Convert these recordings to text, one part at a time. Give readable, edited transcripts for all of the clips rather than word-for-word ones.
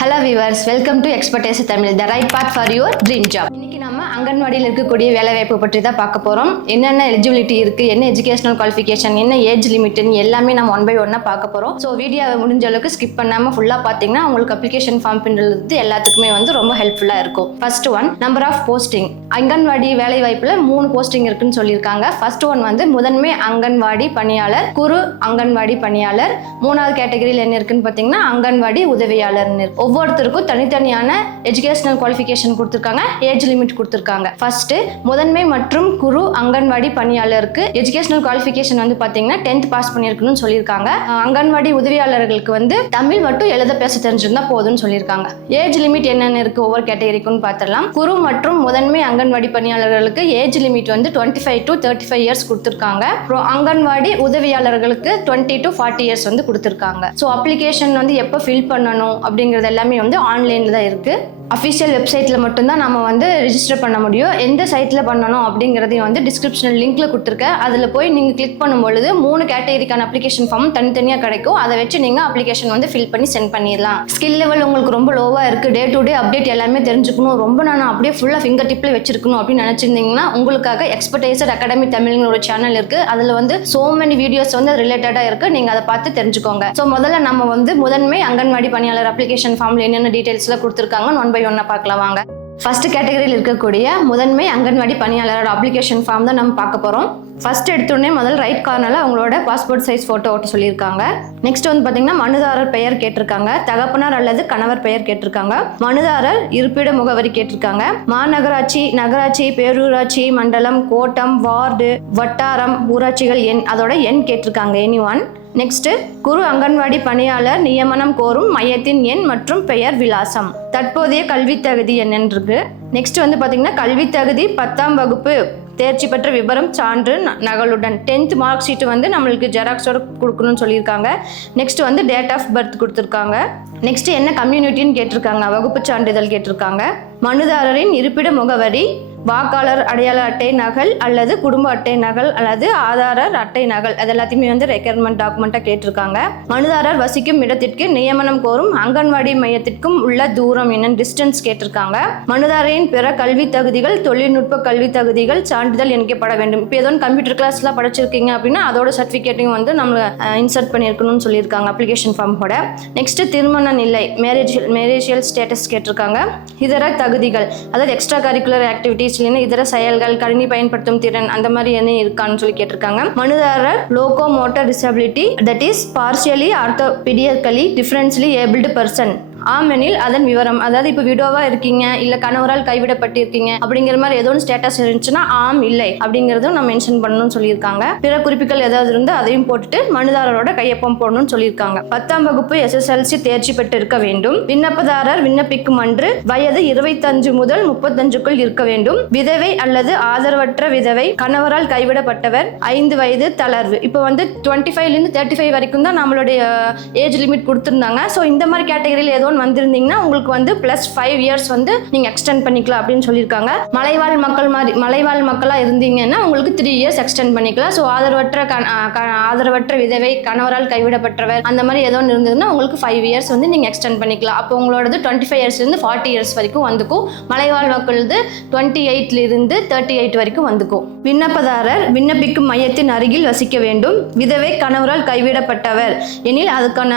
Hello viewers, welcome to Expertise Tamil, the right path for your dream job. இன்னைக்கு நம்ம அங்கன்வாடியில் இருக்கக்கூடிய வேலைவாய்ப்பு பற்றி தான் பார்க்க போகிறோம். என்னென்ன எலிஜிபிலிட்டி இருக்குது, என்ன எஜுகேஷனல் குவாலிஃபிகேஷன், என்ன ஏஜ் லிமிட்னு எல்லாமே நம்ம ஒன் பை ஒன்னாக பார்க்க போகிறோம். ஸோ வீடியோவை முடிஞ்ச அளவுக்கு ஸ்கிப் பண்ணாமல் ஃபுல்லாக பார்த்தீங்கன்னா உங்களுக்கு அப்ளிகேஷன் ஃபார்ம் பின்றது எல்லாத்துக்குமே ரொம்ப ஹெல்ப்ஃபுல்லாக இருக்கும். First one, number of posting. Anganwadi வேலைவாய்ப்பில் 3 போஸ்டிங் இருக்குன்னு சொல்லியிருக்காங்க. ஃபர்ஸ்ட் ஒன் முதன்மை அங்கன்வாடி பணியாளர், குறு அங்கன்வாடி பணியாளர். 3வது கேட்டகரியில் என்ன இருக்குன்னு பார்த்தீங்கன்னா அங்கன்வாடி உதவியாளர்னு இருக்கு. ஒவ்வொருத்தருக்கும் தனித்தனியான எஜுகேஷனல் குவாலிஃபிகேஷன் கொடுத்துருக்காங்க, ஏஜ் லிமிட் கொடுத்துருக்காங்க. ஃபர்ஸ்ட் முதன்மை மற்றும் குறு அங்கன்வாடி பணியாளருக்கு எஜுகேஷனல் குவாலிஃபிகேஷன் பார்த்தீங்கன்னா 10th பாஸ் பண்ணியிருக்கணும்னு சொல்லியிருக்காங்க. அங்கன்வாடி உதவியாளர்களுக்கு தமிழ் மட்டும் எழுத பேச தெரிஞ்சிருந்தா போதும்னு சொல்லியிருக்காங்க. ஏஜ் லிமிட் என்னென்ன இருக்கு ஒவ்வொரு கேட்டகரிக்குன்னு பார்த்துடலாம். குறு மற்றும் முதன்மை அங்கன்வாடி பணியாளர்களுக்கு ஏஜ் லிமிட் 25 to 35 இயர்ஸ் கொடுத்துருக்காங்க. அப்புறம் அங்கன்வாடி உதவியாளர்களுக்கு 20 to 40 இயர்ஸ் கொடுத்துருக்காங்க. ஸோ அப்ளிகேஷன் எப்போ ஃபில் பண்ணணும் அப்படிங்கிறது எல்லாமே ஆன்லைன்ல தான் இருக்கு. அஃபிஷியல் வெப்சைட்டில் மட்டும்தான் நம்ம ரிஜிஸ்டர் பண்ண முடியும். எந்த சைட்டில் பண்ணணும் அப்படிங்கிறதையும் டிஸ்கிரிப்ஷனில் லிங்க்ல கொடுத்துருக்கேன். அதில் போய் நீங்கள் கிளிக் பண்ணும்பொழுது 3 கேட்டகரிக்கான அப்ளிகேஷன் ஃபார்ம் தனித்தனியாக கிடைக்கும். அதை வச்சு நீங்கள் அப்ளிகேஷன் ஃபில் பண்ணி சென்ட் பண்ணிடலாம். ஸ்கில் லெவல் உங்களுக்கு ரொம்ப லோவாக இருக்குது, டே டு டே அப்டேட் எல்லாமே தெரிஞ்சுக்கணும், ரொம்ப நான் அப்படியே ஃபுல்லாக ஃபிங்கர் டிப்பில் வச்சிருக்கணும் அப்படின்னு நினச்சிருந்தீங்கன்னா உங்களுக்காக எக்ஸ்பர்டைசர் அகாடமி தமிழ்னு ஒரு சேனல் இருக்குது. அதில் சோ மெனி வீடியோஸ் ரிலேட்டடாக இருக்குது. நீங்கள் அதை பார்த்து தெரிஞ்சுக்கோங்க. ஸோ முதல்ல நம்ம முதன்மை அங்கன்வாடி பணியாளர் அப்ளிகேஷன் ஃபார்மில் என்னென்ன டீட்டெயில்ஸ்லாம் கொடுத்துருக்காங்க ஒன்னா பார்க்கலாம் வாங்க. ஃபர்ஸ்ட் கேட்டகரியில் இருக்கக்கூடிய முதன்மை அங்கன்வாடி பணியாளரோட அப்ளிகேஷன் ஃபார்ம் தான் நம்ம பார்க்க போறோம். ஃபர்ஸ்ட் எடுத்தோடனே முதல் ரைட் கார்னர்ல அவங்களோட பாஸ்போர்ட் சைஸ் போட்டோ ஓட்ட சொல்லியிருக்காங்க. நெக்ஸ்ட் பாத்தீங்கன்னா மனுதாரர் பெயர் கேட்டிருக்காங்க, தகப்பனார் அல்லது கணவர் பெயர் கேட்டிருக்காங்க, மனுதாரர் இருப்பிட முகவரி கேட்டிருக்காங்க, மாநகராட்சி, நகராட்சி, பேரூராட்சி, மண்டலம், கோட்டம், வார்டு, வட்டாரம், ஊராட்சிகள் எண், அதோட எண் கேட்டிருக்காங்க, anyone. நெக்ஸ்ட், குறு அங்கன்வாடி பணியாளர் நியமனம் கோரும் மையத்தின் எண் மற்றும் பெயர் விலாசம், தற்போதைய கல்வி தகுதி என்னன்னு இருக்கு. நெக்ஸ்ட் பாத்தீங்கன்னா கல்வி தகுதி 10ஆம் வகுப்பு தேர்ச்சி பெற்ற விவரம் சான்று நகலுடன் 10th மார்க் ஷீட் நம்மளுக்கு ஜெராக்ஸோட கொடுக்கணும்னு சொல்லியிருக்காங்க. நெக்ஸ்ட் டேட் ஆஃப் பர்த் கொடுத்துருக்காங்க. நெக்ஸ்ட் என்ன கம்யூனிட்டின்னு கேட்டிருக்காங்க, வகுப்பு சான்றிதழ் கேட்டிருக்காங்க. மனுதாரரின் இருப்பிட முகவரி, வாக்காளர் அடையாள அட்டை நகல் அல்லது குடும்ப அட்டை நகல் அல்லது ஆதாரர் அட்டை நகல், அது எல்லாத்தையுமே ரெக்யர்மெண்ட் டாக்குமெண்ட்டாக கேட்டிருக்காங்க. மனுதாரர் வசிக்கும் இடத்திற்கு நியமனம் கோரும் அங்கன்வாடி மையத்திற்கும் உள்ள தூரம் என்னன்னு டிஸ்டன்ஸ் கேட்டிருக்காங்க. மனுதாரரின் பிற கல்வி தகுதிகள், தொழில்நுட்ப கல்வி தகுதிகள் சான்றிதழ் இணைக்கப்பட வேண்டும். இப்போ ஏதோ கம்ப்யூட்டர் கிளாஸ்லாம் படிச்சிருக்கீங்க அப்படின்னா அதோட சர்டிஃபிகேட்டையும் நம்ம இன்சர்ட் பண்ணியிருக்கணும்னு சொல்லியிருக்காங்க அப்ளிகேஷன் ஃபார்மோட. நெக்ஸ்ட் திருமண நிலை, மேரேஜியல் ஸ்டேட்டஸ் கேட்டிருக்காங்க. இதர தகுதிகள், அதாவது எக்ஸ்ட்ரா கரிக்குலர் ஆக்டிவிட்டிஸ், இதர செயல்கள், கணினி பயன்படுத்தும் திறன், அந்த மாதிரி என்ன இருக்கான்னு சொல்லி கேட்டிருக்காங்க. மனுதாரர் loco motor disability, that is partially orthopedically differently abled person, ஆமெனில் அதன் விவரம், அதாவது இப்போ விடோவா இருக்கீங்க இல்ல கணவரால் கைவிடப்பட்டிருக்கீங்க அப்படிங்கிற மாதிரி ஏதோ ஸ்டேட்டஸ் இருந்துச்சுன்னா ஆம் இல்லை அப்படிங்கறதும் நம்ம மென்ஷன் பண்ணணும்னு சொல்லியிருக்காங்க. பிற குறிப்புகள் ஏதாவது இருந்து அதையும் போட்டுட்டு மனுதாரரோட கையொப்பம் போடணும்னு சொல்லியிருக்காங்க. 10ஆம் வகுப்பு SSLC தேர்ச்சி பெற்று இருக்க வேண்டும். விண்ணப்பதாரர் விண்ணப்பிக்கும் அன்று வயது 25 முதல் 35க்குள் இருக்க வேண்டும். விதவை அல்லது ஆதரவற்ற விதவை, கணவரால் கைவிடப்பட்டவர், 5 வயது தளர்வு. இப்போ 25லேருந்து 35 வரைக்கும் தான் நம்மளுடைய ஏஜ் லிமிட் கொடுத்துருந்தாங்க. ஸோ இந்த மாதிரி கேட்டகரியில் ஏதோ வந்திருந்தீங்கன்னா உங்களுக்கு +5 இயர்ஸ் நீங்க எக்ஸ்டெண்ட் பண்ணிக்கலாம் அப்படின்னு சொல்லியிருக்காங்க. மலைவாழ் மக்களா இருந்தீங்கன்னா உங்களுக்கு 3 இயர்ஸ் எக்ஸ்டெண்ட் பண்ணிக்கலாம். ஸோ ஆதரவற்ற விதவை, கணவரால் கைவிடப்பட்டவர், அந்த மாதிரி ஏதோ இருந்ததுன்னா உங்களுக்கு 5 இயர்ஸ் நீங்க எக்ஸ்டெண்ட் பண்ணிக்கலாம். அப்போ உங்களோடது 25 இயர்ஸ்லேருந்து 40 இயர்ஸ் வரைக்கும் வந்துக்கும். மலைவாழ் மக்களது 28லிருந்து 38 வரைக்கும் வந்துக்கும். விண்ணப்பதாரர் விண்ணப்பிக்கும் மையத்தின் அருகில் வசிக்க வேண்டும். விதவை, கணவரால் கைவிடப்பட்டவர் எனில் அதுக்கான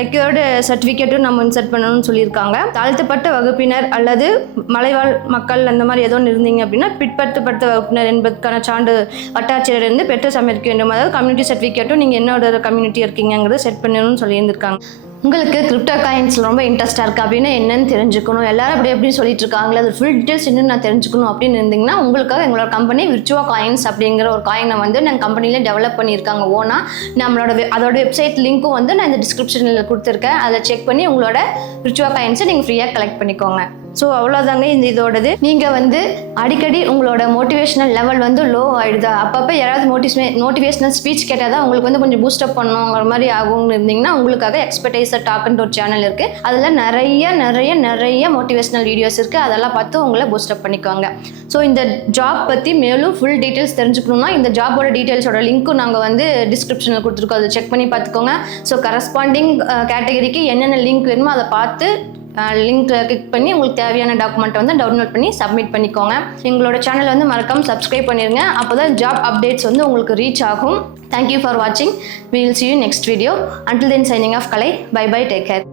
ரெக்கார்டு சர்டிஃபிகேட்டும் நம்ம இன்சர்ட் பண்ணணும்னு சொல்லியிருக்காங்க. தாழ்த்தப்பட்ட வகுப்பினர் அல்லது மலைவாழ் மக்கள் அந்த மாதிரி ஏதோ இருந்தீங்க அப்படின்னா பிற்படுத்தப்பட்ட வகுப்பினர் என்பதற்கான சான்று வட்டாட்சியரிலிருந்து பெற்று சமர்ப்பிக்க வேண்டும். அதாவது கம்யூனிட்டி சர்டிஃபிகேட்டும் நீங்கள் என்னோட கம்யூனிட்டி இருக்கீங்கிறத செட் பண்ணணும்னு சொல்லியிருந்திருக்காங்க. உங்களுக்கு கிரிப்டோ காயின்ஸ் ரொம்ப இன்ட்ரெஸ்ட்டாக இருக்குது அப்படின்னா என்னன்னு தெரிஞ்சுக்கணும், எல்லாரும் அப்படி எப்படி சொல்லிட்டு இருக்காங்களே, அது ஃபுல் டீட்டெயில்ஸ் என்னன்னு நான் தெரிஞ்சுக்கணும் அப்படின்னு இருந்தீங்கன்னா உங்களுக்காக எங்களோட கம்பெனி விர்ச்சுவா காயின்ஸ் அப்படிங்கிற ஒரு காயினை நாங்கள் கம்பெனியில் டெவலப் பண்ணியிருக்காங்க ஓனா. அதோட வெப்சைட் லிங்க்கும் நான் இந்த டிஸ்கிரிப்ஷனில் கொடுத்துருக்கேன். அதை செக் பண்ணி உங்களோட விர்ச்சுவா காயின்ஸை நீங்கள் ஃப்ரீயாக கலெக்ட் பண்ணிக்கோங்க. ஸோ அவ்வளோதாங்க இதோடது. நீங்கள் அடிக்கடி உங்களோட மோட்டிவேஷனல் லெவல் லோ ஆகிடுதா, அப்பப்போ யாராவது மோட்டிவேஷனல் ஸ்பீச் கேட்டால் தான் உங்களுக்கு கொஞ்சம் பூஸ்டப் பண்ணுங்கிற மாதிரி ஆகும்னு இருந்தீங்கன்னா உங்களுக்காக எக்ஸ்பர்டைசர் டாக்ன்ற ஒரு சேனல் இருக்குது. அதில் நிறைய மோட்டிவேஷனல் வீடியோஸ் இருக்குது. அதெல்லாம் பார்த்து உங்களை பூஸ்டப் பண்ணிக்கோங்க. ஸோ இந்த ஜாப் பற்றி மேலும் ஃபுல் டீட்டெயில்ஸ் தெரிஞ்சுக்கணும்னா இந்த ஜாபோட டீட்டெயில்ஸோட லிங்க்கும் நாங்கள் டிஸ்கிரிப்ஷனில் கொடுத்துருக்கோம். அதை செக் பண்ணி பார்த்துக்கோங்க. ஸோ கரஸ்பாண்டிங் கேட்டகரிக்கு என்னென்ன லிங்க் வேணுமோ அதை பார்த்து லிங்க் கிளிக் பண்ணி உங்களுக்கு தேவையான டாக்குமெண்ட்டை வந்து டவுன்லோட் பண்ணி சப்மிட் பண்ணிக்கோங்க. எங்களோட சேனல் வந்து மறக்காம சப்ஸ்கிரைப் பண்ணிடுங்க. அப்போ தான் ஜாப் அப்டேட்ஸ் வந்து உங்களுக்கு ரீச் ஆகும். Thank you for watching. We will see you next video. Until then, signing off, Kalai. Bye bye. Take care.